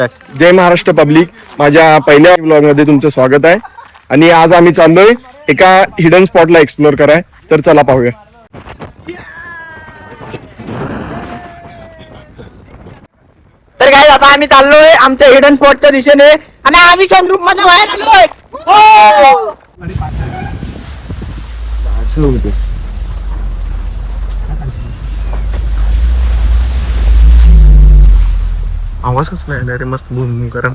जय Maharashtra public, माझ्या पहिल्या vlog मध्ये तुमचं स्वागत आहे. आणि आज आम्ही चाललोय एका हिडन स्पॉटला एक्सप्लोर कराय. तर चला पाहूया. तर काय आता आम्ही चाललोय आमच्या हिडन स्पॉटच्या दिशेने आणि आम्ही ग्रुप मध्ये बाहेर आलोय. आवाज कसला आहे रे, मस्त भूम करा.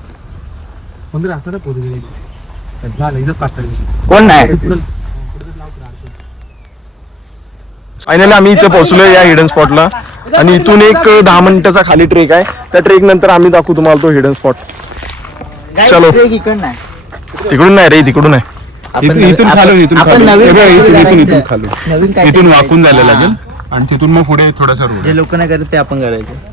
कोण नाही. फायनली आम्ही इथे पोहोचलोय या हिडन स्पॉटला. आणि इथून एक 10 मिनिटाचा खाली ट्रेक आहे. त्या ट्रेक नंतर आम्ही दाखवू तुम्हाला तो हिडन स्पॉट. चलो. तिकडून नाही रे, तिकडून आहे. इथून खालून इथून वाकून जायला लागेल आणि तिथून मग पुढे थोडासा रोड. जे लोक नाही करत ते आपण करायचं.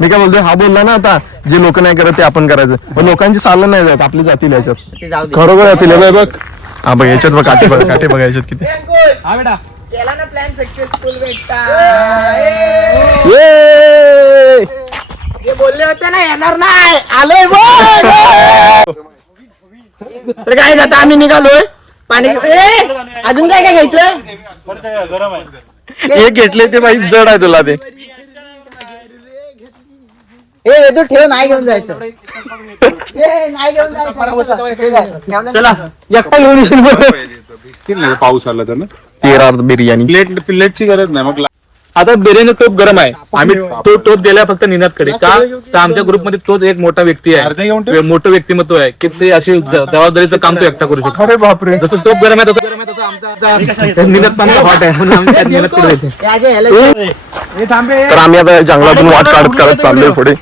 मी काय बोलतोय, हा बोलला ना आता, जे लोक नाही करत ते आपण करायचं. पण लोकांची साल नाही जात, आपली जातील याच्यात. ते जाऊ दे. खरोखर जातील. हे बघ, हा बघ याच्यात बघ, काटे बघ, काटे बघ याच्यात किती. केला ना प्लॅन सक्सेसफुल बेटा. जे बोलले होते ना येणार नाही, आलोय बघ. तर काय आता आम्ही निघालोय. पाणी अजून काय काय घ्यायचं. हे घेतले ते बाई, जड आहे तुला ते. ए तू ठेव, नाही घेऊन जायचं. नाही घेऊन जायचं. चला एकटा घेऊन येशील. पाऊस आला तर ना 13 बिर्याणी. प्लेटची गरज नाही मग. आता बिर्याणी टोप गरम आहे. आम्ही तो टोप दिला फक्त निनादकडे का, तर आमच्या ग्रुपमध्ये तोच एक मोठा व्यक्ती आहे, मोठं व्यक्तिमत्व आहे की ते अशी जबाबदारीचं काम तो एकटा करू शकतो. अरे बापरे. जसं टोप गरम आहे तसं आमचा निनाद पण हॉट आहे, म्हणून आम्ही निनादकडे तर आम्ही आता जंगलातून वाट काढत काढत चाललोय पुढे.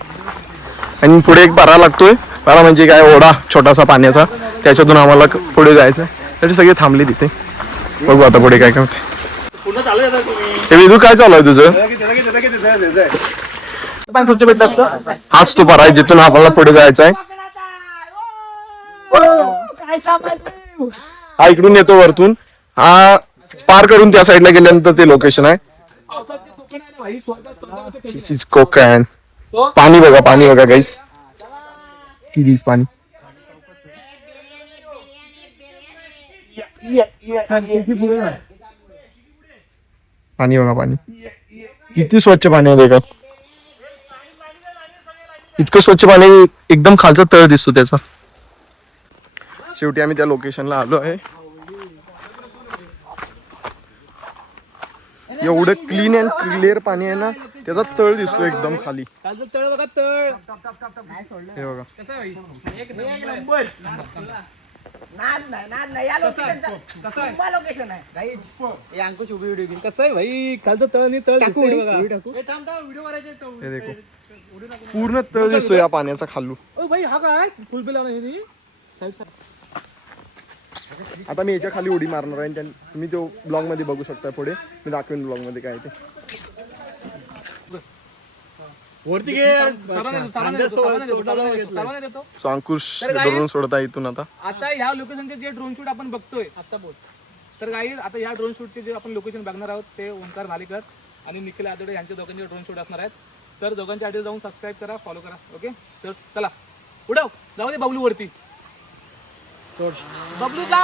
आणि पुढे एक पारा लागतोय. पारा म्हणजे काय, ओढा छोटासा पाण्याचा, त्याच्यातून आम्हाला पुढे जायचंय. तरी सगळे थांबले तिथे. बघू आता पुढे काय काय होतंय. हे विदू, काय चालू आहे तुझं? हाच तो पारा आहे जिथून आपल्याला पुढे जायचंय. हा इकडून येतो वरतून. हा पार करून त्या साईडला गेल्यानंतर ते लोकेशन आहे. कोकण. पाणी बघा, पाणी बघा गाईस. सिरीज पाणी. पाणी बघा, पाणी किती स्वच्छ पाणी आहे का. इतकं स्वच्छ पाणी, एकदम खालचा तळ दिसतो त्याचा. शेवटी आम्ही त्या लोकेशनला आलो आहे. एवढं क्लीन अँड क्लिअर पाणी आहे ना, त्याचा तळ दिसतो एकदम खाली. हे बघा. हे देखो, पूर्ण तळ दिसतो या पाण्याचा खालू. आता मी याच्या खाली उडी मारणार आहे. तुम्ही तो ब्लॉग मध्ये बघू शकता. पुढे मी दाखवेन ब्लॉग मध्ये काय ते. सो अंकुश ड्रोन सोडता इथून आता. ह्या लोकेशनचे जे ड्रोन शूट आपण बघतोय आता तर गाईड, आता ह्या ड्रोन शूटचे जे आपण लोकेशन बघणार आहोत ते ओंकार मालिकर आणि निखिल आदोडे यांच्या दोघांचे ड्रोन शूट असणार आहेत. तर दोघांच्या आधी जाऊन सबस्क्राईब करा, फॉलो करा. ओके, तर चला उडव. जाऊ दे बबलू वरती. बबलू जा.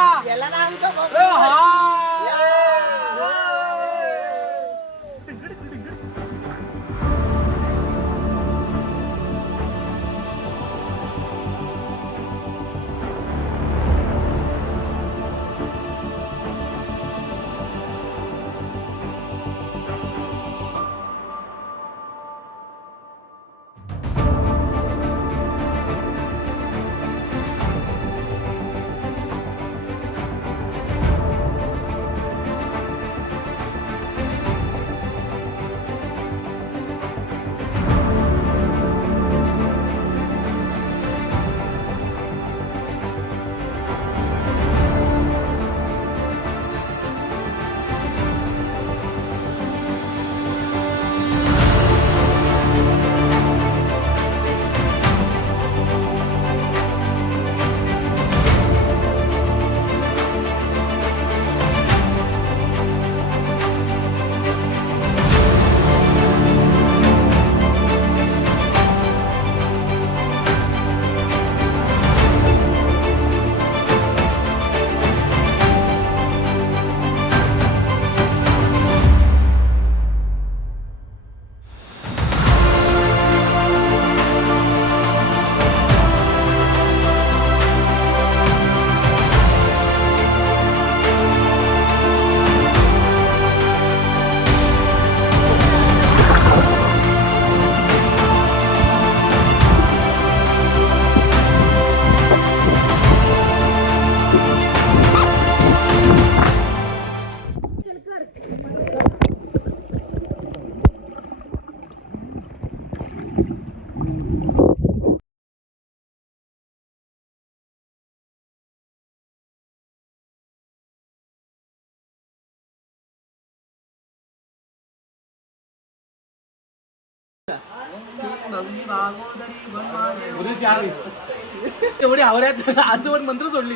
एवढी आवड्यात आजवर मंत्र सोडली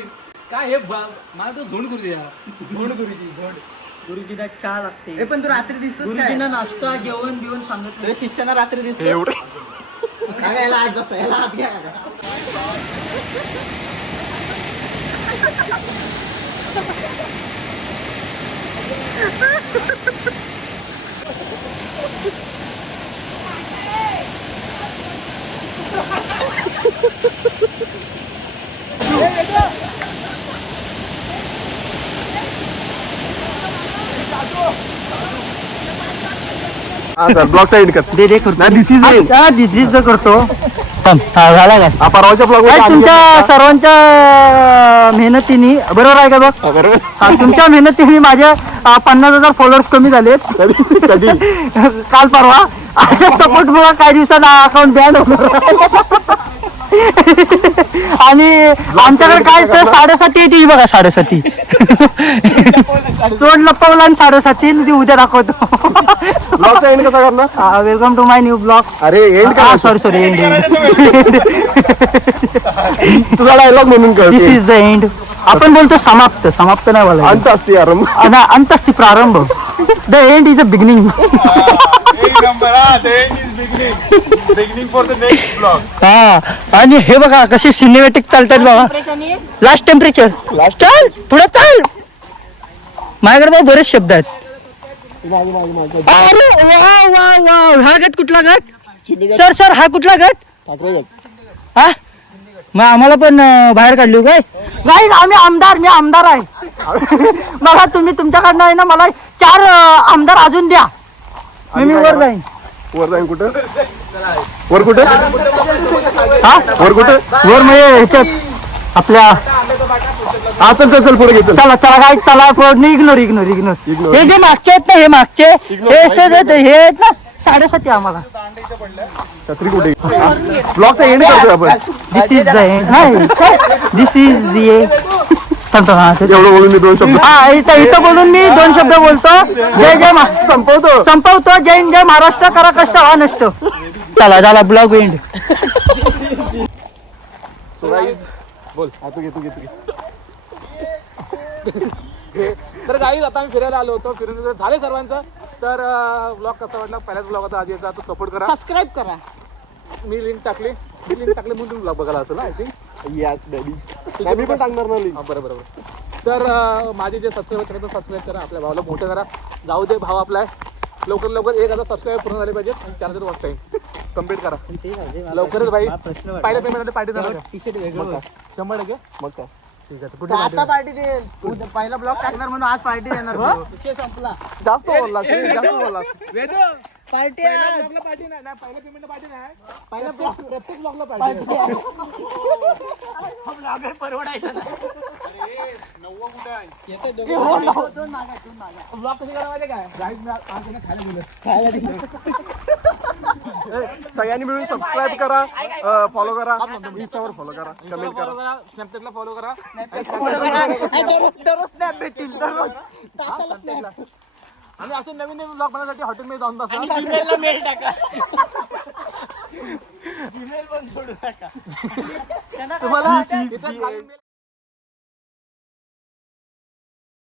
काय हे मला तर झोंड करू द्या. गुरुजीला चहा लागते पण तू रात्री दिसतो गुरुजींना नाश्ता जेवण बिवण सांगत शिष्याना रात्री दिसतो एवढं याला आज बसतो याला हात घ्या हा सर ब्लॉग साईड कर दे दे करतो नाही दिस इज करतो झाला काय परवाच्या ब्लॉग तुमच्या सर्वांच्या मेहनतीने बरोबर आहे का बघ बरोबर तुमच्या मेहनतीने माझे 50,000 फॉलोअर्स कमी झालेत कधी काल परवा अशा सपोर्ट मुळे काही दिवसांना अकाउंट बॅन होणार आणि आमच्याकडे काय सर 7.5 येतील बघा 7.5 तोंड लपवला आणि 7.5 उद्या दाखवतो ब्लॉगचा एंड कसा करणार welcome to my new blog अरे एंड का सॉरी एंड तुझा डायलॉग म्हणून कर दिस इज द एंड आपण बोलतो समाप्त नाही बोलायचं अंत असते आरंभ अंत असते प्रारंभ the end is a beginning हा आणि हे बघा कसे सिनेमॅटिक चालतात बघा लास्ट टेम्परेचर चल पुढे चल माझ्याकडे बरेच शब्द आहेत अरे वा वा वा हा गट कुठला गट सर हा कुठला गट हा मग आम्हाला पण बाहेर काढली काय गाईज आम्ही मी आमदार आहे मला तुम्ही तुमच्याकडनं आहे ना मला 4 आमदार अजून द्या मी वर जाईन कुठं वर कुठे हा वर कुठे वर म्हणजे ह्याच्यात आपल्या हा चल पुढे घे चला काय चला इग्नोर हे जे मागचे आहेत ना हे मागचे हे आहेत ना 7.5 आम्हाला छत्री कुठे ब्लॉगचा एंड करतोय आपण दिस इज द एंड नाही दिस इज द एवढं बोलून मी 2 शब्द हा इथं बोलून मी 2 शब्द बोलतो जय संपवतो जय महाराष्ट्र करा कष्ट हा नष्ट चला झाला ब्लॉग एंड बोल तर काही आता आम्ही फिरायला आलो होतो फिरून झाले सर्वांचं तर ब्लॉग कसा वाटला पहिलाच ब्लॉग होता आजीचा तो सपोर्ट करा सबस्क्राईब करा मी लिंक टाकली म्हणून तुम्ही ब्लॉग बघायला असेल ना आय थिंक यस बेबी मी पण टाकणार ना लिंक बरोबर तर माझे जे सबस्क्राईब करा सबस्क्राईब करा आपल्या भावाला मोठं करा जाऊ दे भाव आपला लवकर 1000 सबस्क्राईब पूर्ण झाले पाहिजेत आणि 4000 वॉच टाईम कम्प्लीट करा लवकरच भाई पहिल्या पेमेंट पार्टी झाला 100% मग काय आता पार्टी देईल पहिला ब्लॉग टाकणार म्हणून आज पार्टी देणार विषय संपला जास्त बोलला पार्टी ब्लॉगला पार्टी नाही पहिल्या पेमेंट पार्टी नाही पहिला प्रत्येक ब्लॉगला पार्टी ब्लॉगर परवडायचं ब्लॉग कशी करायला माहिती काय गाईड आज खायला गेलं सगळ्यांनी मिळून सबस्क्राईब करा फॉलो करा इंस्टावर फॉलो करा कमेंट करा स्नॅपचॅटला फॉलो करा दररोज स्नॅप भेटतील दररोज आणि असं नवीन ब्लॉग बनवण्यासाठी हॉटेलमध्ये जाऊन बसा ईमेलला मेल टाका ईमेल पण सोडू नका तुम्हाला